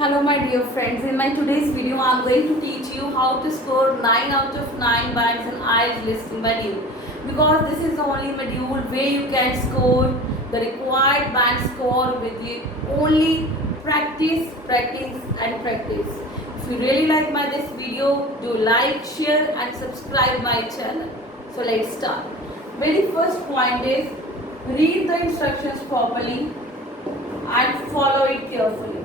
Hello my dear friends, in my today's video I am going to teach you how to score 9 out of 9 bands in IELTS listening module, because this is the only module where you can score the required band score with the only practice and practice. If you really like this video, do like, share and subscribe my channel. So let's start. Very first point is read the instructions properly and follow it carefully.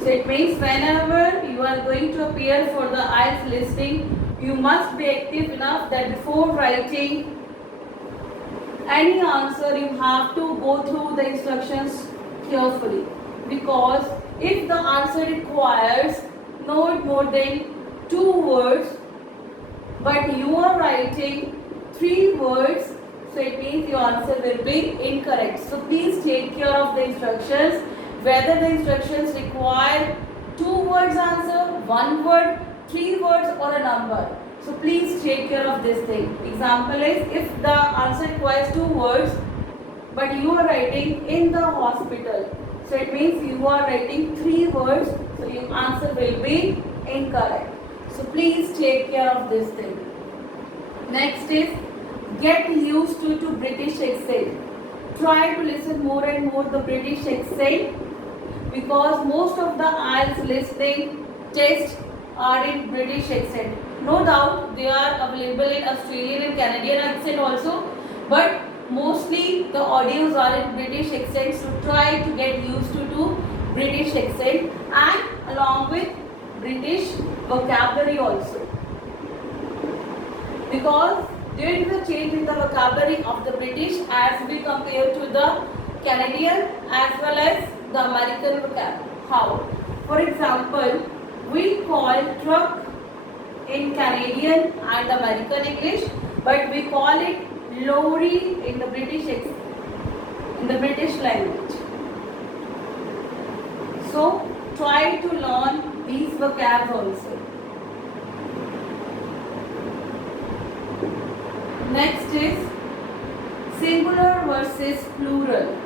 So it means whenever you are going to appear for the IELTS listening, you must be active enough that before writing any answer, you have to go through the instructions carefully. Because if the answer requires not more than 2 words, but you are writing 3 words, so it means your answer will be incorrect. So please take care of the instructions. Whether the instructions require 2 words answer, 1 word, 3 words or a number. So please take care of this thing. Example is, if the answer requires 2 words but you are writing in the hospital, so it means you are writing 3 words, so your answer will be incorrect. So please take care of this thing. Next is, get used to British accent. Try to listen more and more the British accent, because most of the IELTS listening tests are in British accent. No doubt they are available in Australian and Canadian accent also, but mostly the audios are in British accent. So try to get used to British accent and along with British vocabulary also, because there is a change in the vocabulary of the British as we compare to the Canadian as well as the American vocabulary. How? For example, we call truck in Canadian and American English, but we call it lorry in the British language. So try to learn these vocabs also. Next is singular versus plural.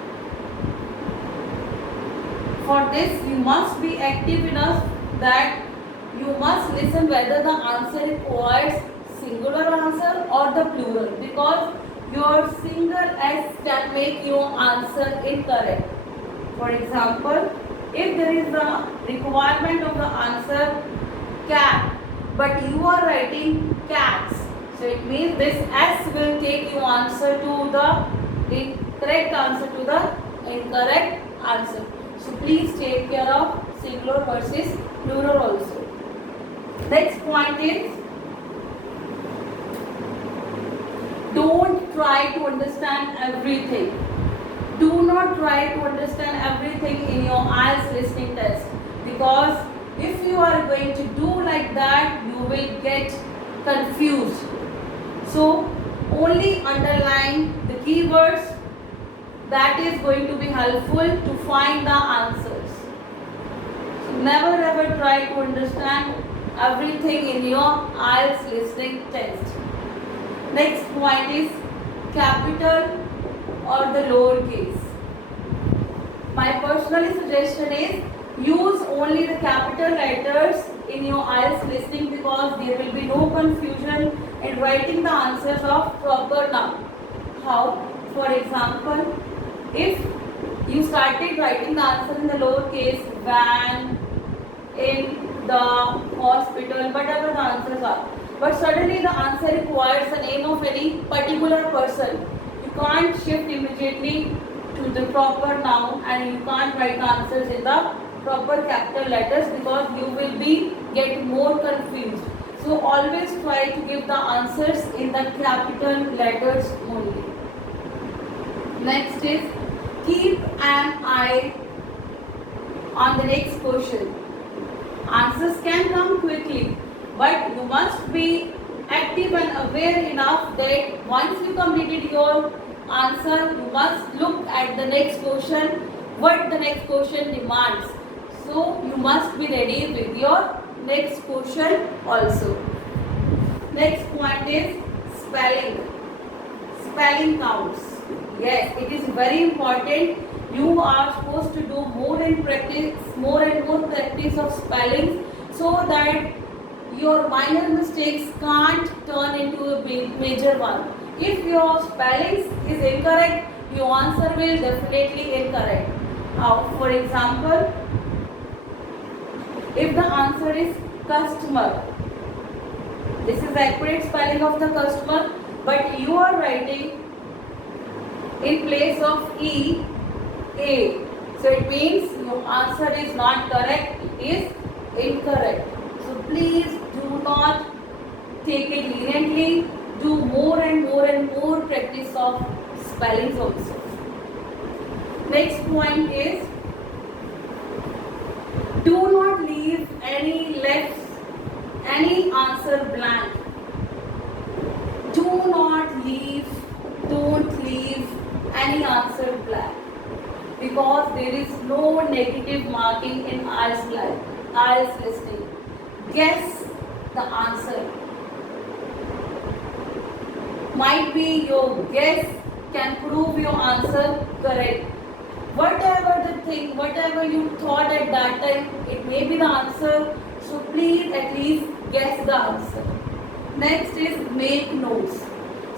For this, you must be active enough that you must listen whether the answer requires singular answer or the plural, because your single S can make your answer incorrect. For example, if there is the requirement of the answer cat, but you are writing cats, so it means this S will take your answer to the incorrect answer to the incorrect answer. So please take care of singular versus plural also. Next point is, don't try to understand everything. Do not try to understand everything in your IELTS listening test, because if you are going to do like that, you will get confused. So only underline the keywords. That is going to be helpful to find the answers. So never ever try to understand everything in your IELTS listening test. Next point is capital or the lowercase. My personal suggestion is, use only the capital letters in your IELTS listening, because there will be no confusion in writing the answers of proper noun. How? For example, if you started writing the answer in the lowercase, van, in the hospital, whatever the answers are, but suddenly the answer requires the name of any particular person, you can't shift immediately to the proper noun and you can't write the answers in the proper capital letters, because you will be get more confused. So always try to give the answers in the capital letters only. Next is, keep an eye on the next question. Answers can come quickly, but you must be active and aware enough that once you completed your answer, you must look at the next question, what the next question demands. So you must be ready with your next question also. Next point is spelling. Spelling counts. Yes, it is very important You are supposed to do more and more practice of spelling, so that your minor mistakes can't turn into a major one. If your spelling is incorrect, your answer will definitely incorrect. For example, if the answer is customer, this is accurate spelling of the customer, but you are writing in place of E, A. So it means your answer is not correct, it is incorrect. So please do not take it leniently. Do more and more practice of spellings also. Next point is, do not leave any answer blank. Don't leave any answer blank, because there is no negative marking in IELTS listening. Guess the answer. Might be your guess can prove your answer correct. Whatever you thought at that time, it may be the answer. So please at least guess the answer. Next is make notes.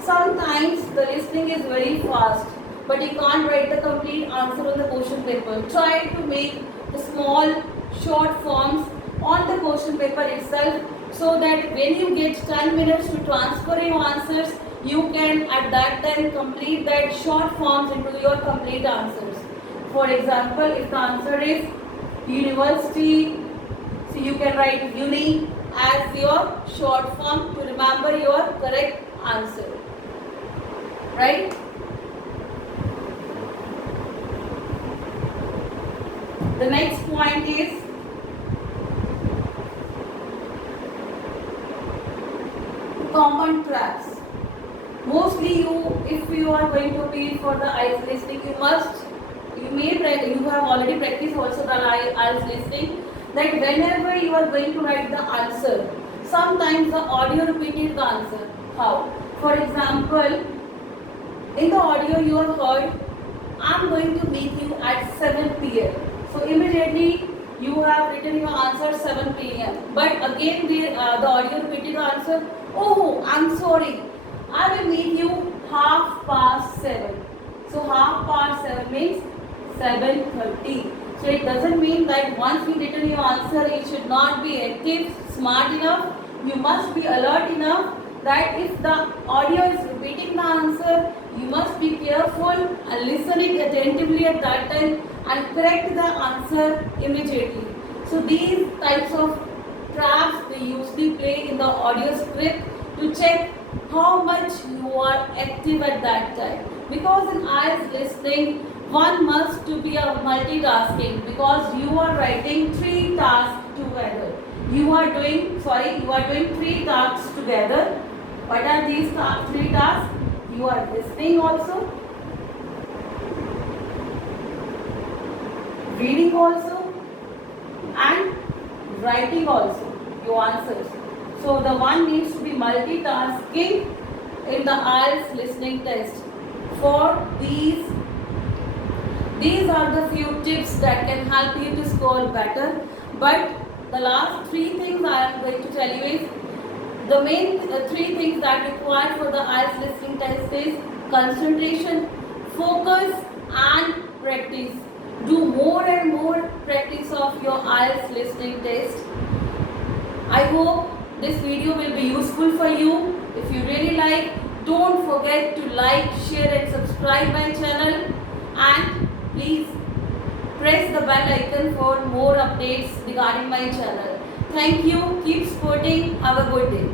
Sometimes the listening is very fast, but you can't write the complete answer on the question paper. Try to make the small short forms on the question paper itself, so that when you get 10 minutes to transfer your answers, you can at that time complete that short forms into your complete answers. For example, if the answer is university, so you can write uni as your short form to remember your correct answer. Right? The next point is common traps. Mostly if you are going to be for the IELTS listening, you have already practiced also the IELTS listening, that whenever you are going to write the answer, sometimes the audio repeated the answer. How? For example, in the audio you have heard, I am going to meet you at 7 p.m. So immediately you have written your answer 7 p.m. But again the audio repeated the answer, oh, I'm sorry, I will meet you 7:30. So 7:30 means 7:30. So it doesn't mean that once you written your answer, you should not be active, smart enough. You must be alert enough that if the audio is repeating the answer, you must be careful and listening attentively at that time and correct the answer immediately. So these types of traps they usually play in the audio script to check how much you are active at that time. Because in IELTS listening, one must to be a multitasking, because you are writing 3 tasks together. You are doing 3 tasks together. What are these 3 tasks? You are listening also, reading also, and writing also your answers. So the one needs to be multitasking in the IELTS listening test. For these are the few tips that can help you to score better. But the last 3 things I am going to tell you is, the main 3 things that required for the IELTS listening test is concentration, focus, and practice. Do more and more practice of your IELTS listening test. I hope this video will be useful for you. If you really like, don't forget to like, share and subscribe my channel, and please press the bell icon for more updates regarding my channel. Thank you. Keep supporting. Have a good day.